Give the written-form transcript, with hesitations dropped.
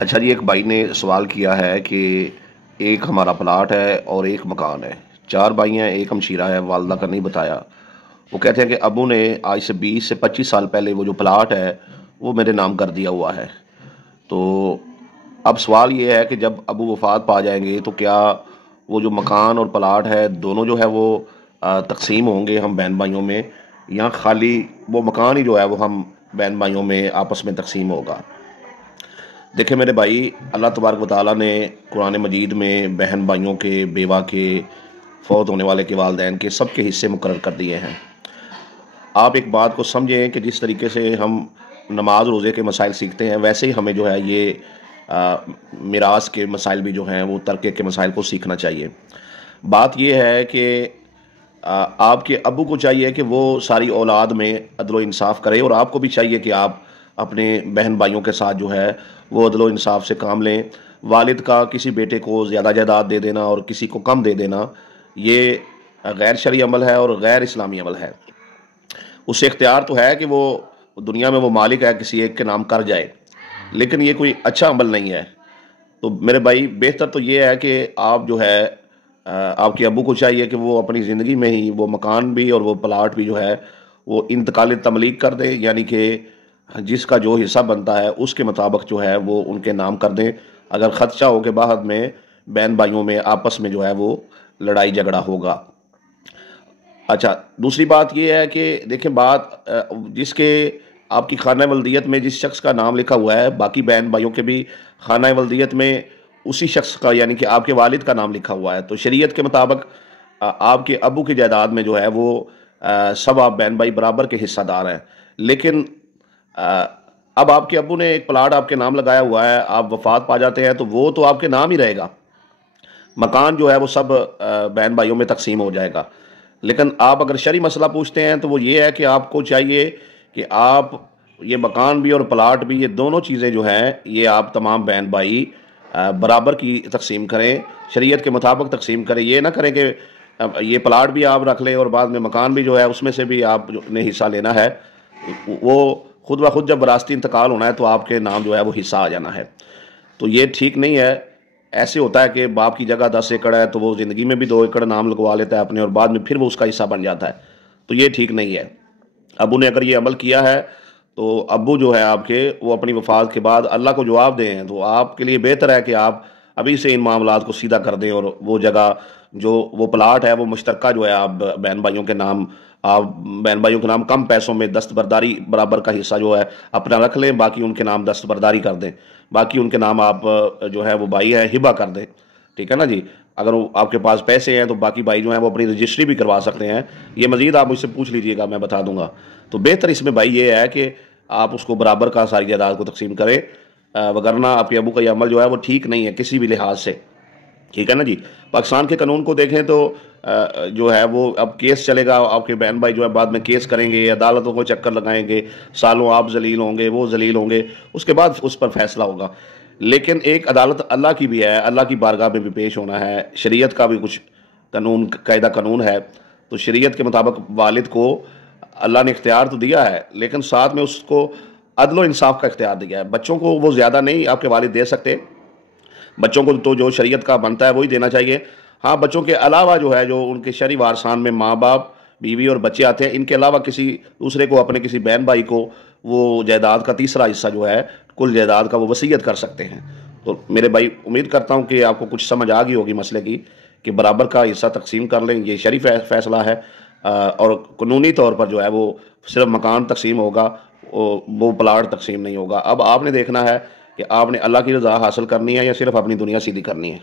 اچھا جی، ایک بھائی نے سوال کیا ہے کہ ایک ہمارا پلاٹ ہے اور ایک مکان ہے، چار بھائی ہیں، ایک ہمشیرہ ہے، والدہ کا نہیں بتایا۔ وہ کہتے ہیں کہ ابو نے آج سے 20 سے 25 سال پہلے وہ جو پلاٹ ہے وہ میرے نام کر دیا ہوا ہے۔ تو اب سوال یہ ہے کہ جب ابو وفات پا جائیں گے تو کیا وہ جو مکان اور پلاٹ ہے دونوں جو ہے وہ تقسیم ہوں گے ہم بہن بھائیوں میں، یا خالی وہ مکان ہی جو ہے وہ ہم بہن بھائیوں میں آپس میں تقسیم ہوگا؟ دیکھیں میرے بھائی، اللہ تبارک و تعالیٰ نے قرآن مجید میں بہن بھائیوں کے، بیوہ کے، فوت ہونے والے کے والدین کے سب کے حصے مقرر کر دیے ہیں۔ آپ ایک بات کو سمجھیں کہ جس طریقے سے ہم نماز روزے کے مسائل سیکھتے ہیں، ویسے ہی ہمیں جو ہے یہ میراث کے مسائل بھی جو ہیں وہ ترکے کے مسائل کو سیکھنا چاہیے۔ بات یہ ہے کہ آپ کے ابو کو چاہیے کہ وہ ساری اولاد میں عدل و انصاف کرے، اور آپ کو بھی چاہیے کہ آپ اپنے بہن بھائیوں کے ساتھ جو ہے وہ عدل و انصاف سے کام لیں۔ والد کا کسی بیٹے کو زیادہ جائیداد دے دینا اور کسی کو کم دے دینا، یہ غیر شرعی عمل ہے اور غیر اسلامی عمل ہے۔ اسے اختیار تو ہے کہ وہ دنیا میں وہ مالک ہے، کسی ایک کے نام کر جائے، لیکن یہ کوئی اچھا عمل نہیں ہے۔ تو میرے بھائی، بہتر تو یہ ہے کہ آپ جو ہے آپ کے ابو کو چاہیے کہ وہ اپنی زندگی میں ہی وہ مکان بھی اور وہ پلاٹ بھی جو ہے وہ انتقال تملیک کر دیں، یعنی کہ جس کا جو حصہ بنتا ہے اس کے مطابق جو ہے وہ ان کے نام کر دیں، اگر خدشہ ہو کہ بعد میں بہن بھائیوں میں آپس میں جو ہے وہ لڑائی جھگڑا ہوگا۔ اچھا، دوسری بات یہ ہے کہ دیکھیں، بات جس کے آپ کی خانہ ولدیت میں جس شخص کا نام لکھا ہوا ہے، باقی بہن بھائیوں کے بھی خانہ ولدیت میں اسی شخص کا، یعنی کہ آپ کے والد کا نام لکھا ہوا ہے، تو شریعت کے مطابق آپ کے ابو کی جائیداد میں جو ہے وہ سب آپ بہن بھائی برابر کے حصہ دار ہیں۔ لیکن اب آپ کے ابو نے ایک پلاٹ آپ کے نام لگایا ہوا ہے، آپ وفات پا جاتے ہیں تو وہ تو آپ کے نام ہی رہے گا، مکان جو ہے وہ سب بہن بھائیوں میں تقسیم ہو جائے گا۔ لیکن آپ اگر شرعی مسئلہ پوچھتے ہیں تو وہ یہ ہے کہ آپ کو چاہیے کہ آپ یہ مکان بھی اور پلاٹ بھی، یہ دونوں چیزیں جو ہیں یہ آپ تمام بہن بھائی برابر کی تقسیم کریں، شریعت کے مطابق تقسیم کریں۔ یہ نہ کریں کہ یہ پلاٹ بھی آپ رکھ لیں اور بعد میں مکان بھی جو ہے اس میں سے بھی آپ نے حصہ لینا ہے، وہ خود بخود جب وراثتی انتقال ہونا ہے تو آپ کے نام جو ہے وہ حصہ آ جانا ہے، تو یہ ٹھیک نہیں ہے۔ ایسے ہوتا ہے کہ باپ کی جگہ 10 ایکڑ ہے تو وہ زندگی میں بھی 2 ایکڑ نام لگوا لیتا ہے اپنے، اور بعد میں پھر وہ اس کا حصہ بن جاتا ہے، تو یہ ٹھیک نہیں ہے۔ ابو نے اگر یہ عمل کیا ہے تو ابو جو ہے آپ کے، وہ اپنی وفات کے بعد اللہ کو جواب دیں ہیں، تو آپ کے لیے بہتر ہے کہ آپ ابھی سے ان معاملات کو سیدھا کر دیں، اور وہ جگہ جو وہ پلاٹ ہے وہ مشترکہ جو ہے آپ بہن بھائیوں کے نام، آپ بہن بھائیوں کے نام کم پیسوں میں دستبرداری برابر کا حصہ جو ہے اپنا رکھ لیں، باقی ان کے نام دستبرداری کر دیں، باقی ان کے نام آپ جو ہے وہ بھائی ہے ہبہ کر دیں، ٹھیک ہے نا جی۔ اگر آپ کے پاس پیسے ہیں تو باقی بھائی جو ہیں وہ اپنی رجسٹری بھی کروا سکتے ہیں، یہ مزید آپ مجھ سے پوچھ لیجئے گا، میں بتا دوں گا۔ تو بہتر اس میں بھائی یہ ہے کہ آپ اس کو برابر کا ساری جائیداد کو تقسیم کریں، وگرنہ آپ کے ابو کا یہ عمل جو ہے وہ ٹھیک نہیں ہے کسی بھی لحاظ سے، ٹھیک ہے نا جی۔ پاکستان کے قانون کو دیکھیں تو جو ہے وہ اب کیس چلے گا، آپ کے بہن بھائی جو ہے بعد میں کیس کریں گے، عدالتوں کو چکر لگائیں گے، سالوں آپ ذلیل ہوں گے، وہ ذلیل ہوں گے، اس کے بعد اس پر فیصلہ ہوگا۔ لیکن ایک عدالت اللہ کی بھی ہے، اللہ کی بارگاہ میں بھی پیش ہونا ہے، شریعت کا بھی کچھ قانون، قاعدہ قانون ہے، تو شریعت کے مطابق والد کو اللہ نے اختیار تو دیا ہے، لیکن ساتھ میں اس کو عدل و انصاف کا اختیار دیا ہے۔ بچوں کو وہ زیادہ نہیں آپ کے والد دے سکتے، بچوں کو تو جو شریعت کا بنتا ہے وہی دینا چاہیے۔ ہاں، بچوں کے علاوہ جو ہے جو ان کے شرعی وارثان میں ماں باپ، بیوی اور بچے آتے ہیں، ان کے علاوہ کسی دوسرے کو، اپنے کسی بہن بھائی کو وہ جائیداد کا تیسرا حصہ جو ہے کل جائیداد کا وہ وصیت کر سکتے ہیں۔ تو میرے بھائی، امید کرتا ہوں کہ آپ کو کچھ سمجھ آ گئی ہوگی مسئلے کی، کہ برابر کا حصہ تقسیم کر لیں، یہ شرعی فیصلہ ہے، اور قانونی طور پر جو ہے وہ صرف مکان تقسیم ہوگا، وہ پلاٹ تقسیم نہیں ہوگا۔ اب آپ نے دیکھنا ہے کہ آپ نے اللہ کی رضا حاصل کرنی ہے یا صرف اپنی دنیا سیدھی کرنی ہے۔